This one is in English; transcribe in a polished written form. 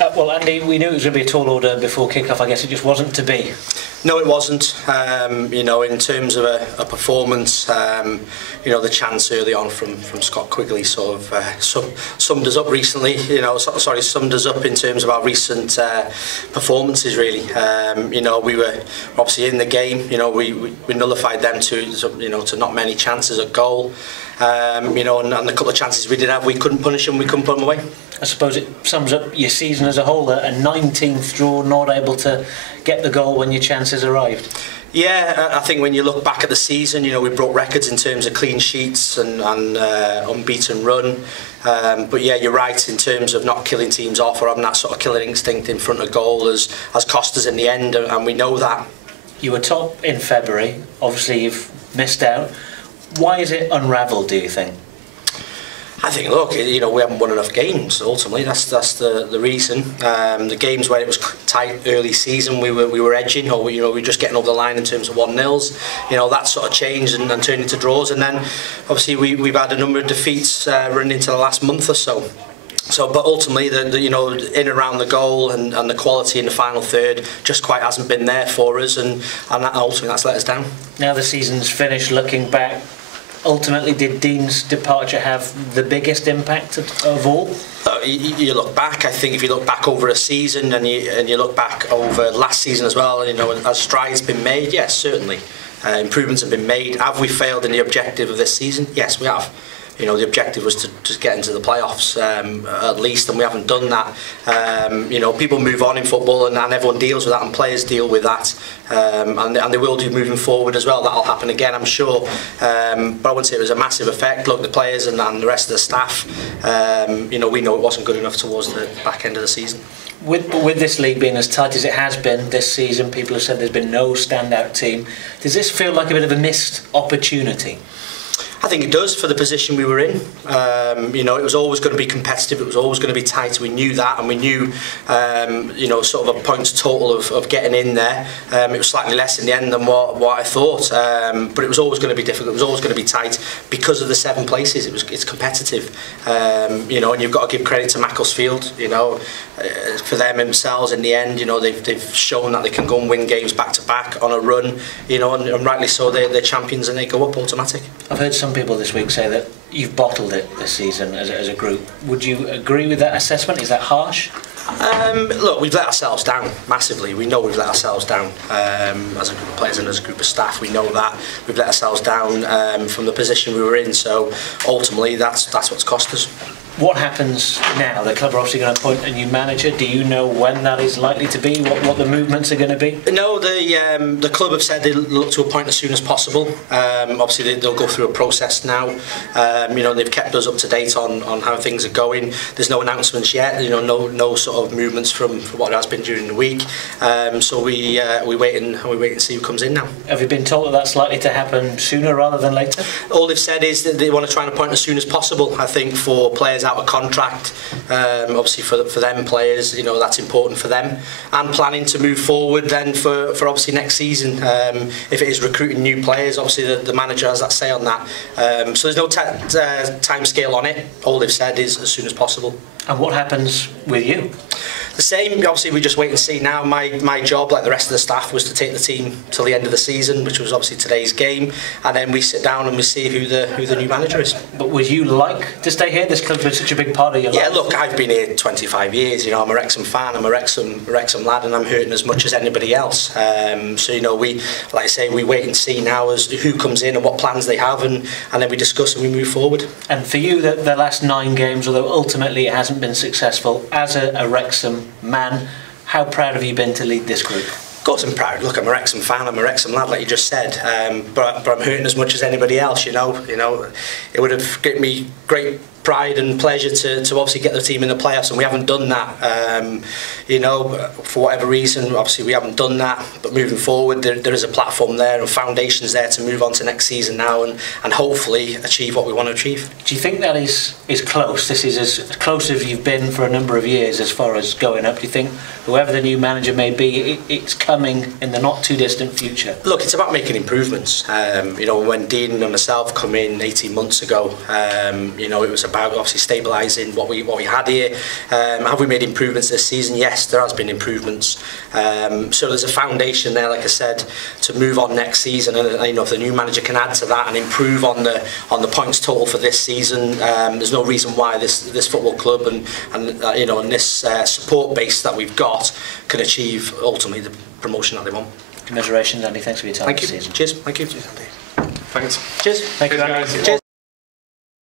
Well, Andy, we knew it was going to be a tall order before kick-off. I guess it just wasn't to be. No, it wasn't. You know, in terms of a performance, you know, the chance early on from Scott Quigley sort of summed us up recently. You know, sorry, summed us up in terms of our recent performances. Really, you know, we were obviously in the game. You know, we nullified them to not many chances at goal. You know, and the couple of chances we did have, we couldn't punish them. We couldn't put them away. I suppose it sums up your season as a whole. A 19th draw, not able to get the goal when your chances arrived. Yeah, I think when you look back at the season, you know, we broke records in terms of clean sheets and unbeaten run. But yeah, you're right in terms of not killing teams off or having that sort of killing instinct in front of goal has cost us in the end, and we know that. You were top in February. Obviously, you've missed out. Why is it unravelled, do you think? I think, look, you know, we haven't won enough games. Ultimately, that's the reason. The games where it was tight early season, we were edging, or you know, we were just getting over the line in terms of 1-0s. You know, that sort of changed and turned into draws, and then obviously we've had a number of defeats running into the last month or so. But ultimately, you know, in and around the goal and the quality in the final third just quite hasn't been there for us, and ultimately that's let us down. Now the season's finished, looking back, ultimately, did Dean's departure have the biggest impact of all? You look back, I think if you look back over a season and you look back over last season as well, you know, has strides been made? Yes, certainly. Improvements have been made. Have we failed in the objective of this season? Yes, we have. You know, the objective was to just get into the playoffs at least, and we haven't done that. You know, people move on in football, and everyone deals with that, and players deal with that, and they will do moving forward as well. That'll happen again, I'm sure. But I wouldn't say it was a massive effect. Look, the players and the rest of the staff, you know, we know it wasn't good enough towards the back end of the season. With this league being as tight as it has been this season, people have said there's been no standout team. Does this feel like a bit of a missed opportunity? I think it does for the position we were in. You know, it was always going to be competitive. It was always going to be tight. We knew that, and we knew, you know, sort of a points total of getting in there. It was slightly less in the end than what I thought, but it was always going to be difficult. It was always going to be tight because of the 7 places. It's competitive, you know, and you've got to give credit to Macclesfield. You know, for them themselves in the end, you know, they've shown that they can go and win games back to back on a run. You know, and rightly so. They're champions and they go up automatic. I've heard some people this week say that you've bottled it this season as a group. Would you agree with that assessment? Is that harsh? Look, we've let ourselves down massively. We know we've let ourselves down as a group of players and as a group of staff. We know that we've let ourselves down from the position we were in. So ultimately, that's what's cost us. What happens now? The club are obviously going to appoint a new manager. Do you know when that is likely to be? What the movements are going to be? No, the club have said they look to appoint as soon as possible. Obviously, they'll go through a process now. You know, they've kept us up to date on how things are going. There's no announcements yet. You know, no sort of movements from what has been during the week. So we wait and see who comes in now. Have you been told that that's likely to happen sooner rather than later? All they've said is that they want to try and appoint as soon as possible. I think for players out of contract, obviously for them players, you know, that's important for them, and planning to move forward then for obviously next season. If it is recruiting new players, obviously the manager has that say on that. So there's no time scale on it. All they've said is as soon as possible. And what happens with you? The same, obviously we just wait and see now. My job, like the rest of the staff, was to take the team till the end of the season, which was obviously today's game, and then we sit down and we see who the new manager is. But would you like to stay here? This club's been such a big part of your life. Yeah, look, I've been here 25 years, you know, I'm a Wrexham fan, I'm a Wrexham lad, and I'm hurting as much as anybody else. So, you know, we, like I say, we wait and see now as to who comes in and what plans they have, and then we discuss and we move forward. And for you, the last 9 games, although ultimately it hasn't been successful, as a Wrexham man, how proud have you been to lead this group? Of course I'm proud. Look, I'm a Wrexham fan, I'm a Wrexham lad, like you just said, but I'm hurting as much as anybody else, you know. It would have given me great pride and pleasure to obviously get the team in the playoffs, and we haven't done that. You know, for whatever reason, obviously we haven't done that, but moving forward there is a platform there and foundations there to move on to next season now and hopefully achieve what we want to achieve. Do you think that is close? This is as close as you've been for a number of years as far as going up. Do you think whoever the new manager may be, it's coming in the not too distant future? Look, it's about making improvements. You know, when Dean and myself come in 18 months ago, you know, it was about about obviously stabilising what we had here. Have we made improvements this season? Yes, there has been improvements. So there's a foundation there, like I said, to move on next season. And you know, if the new manager can add to that and improve on the points total for this season, there's no reason why this football club and you know, and this support base that we've got can achieve ultimately the promotion that they want. Congratulations, Andy. Thanks for your time Thank this you. season. Cheers. Thank you. Thanks. Cheers. Thank you, Cheers, Andy. guys. Cheers.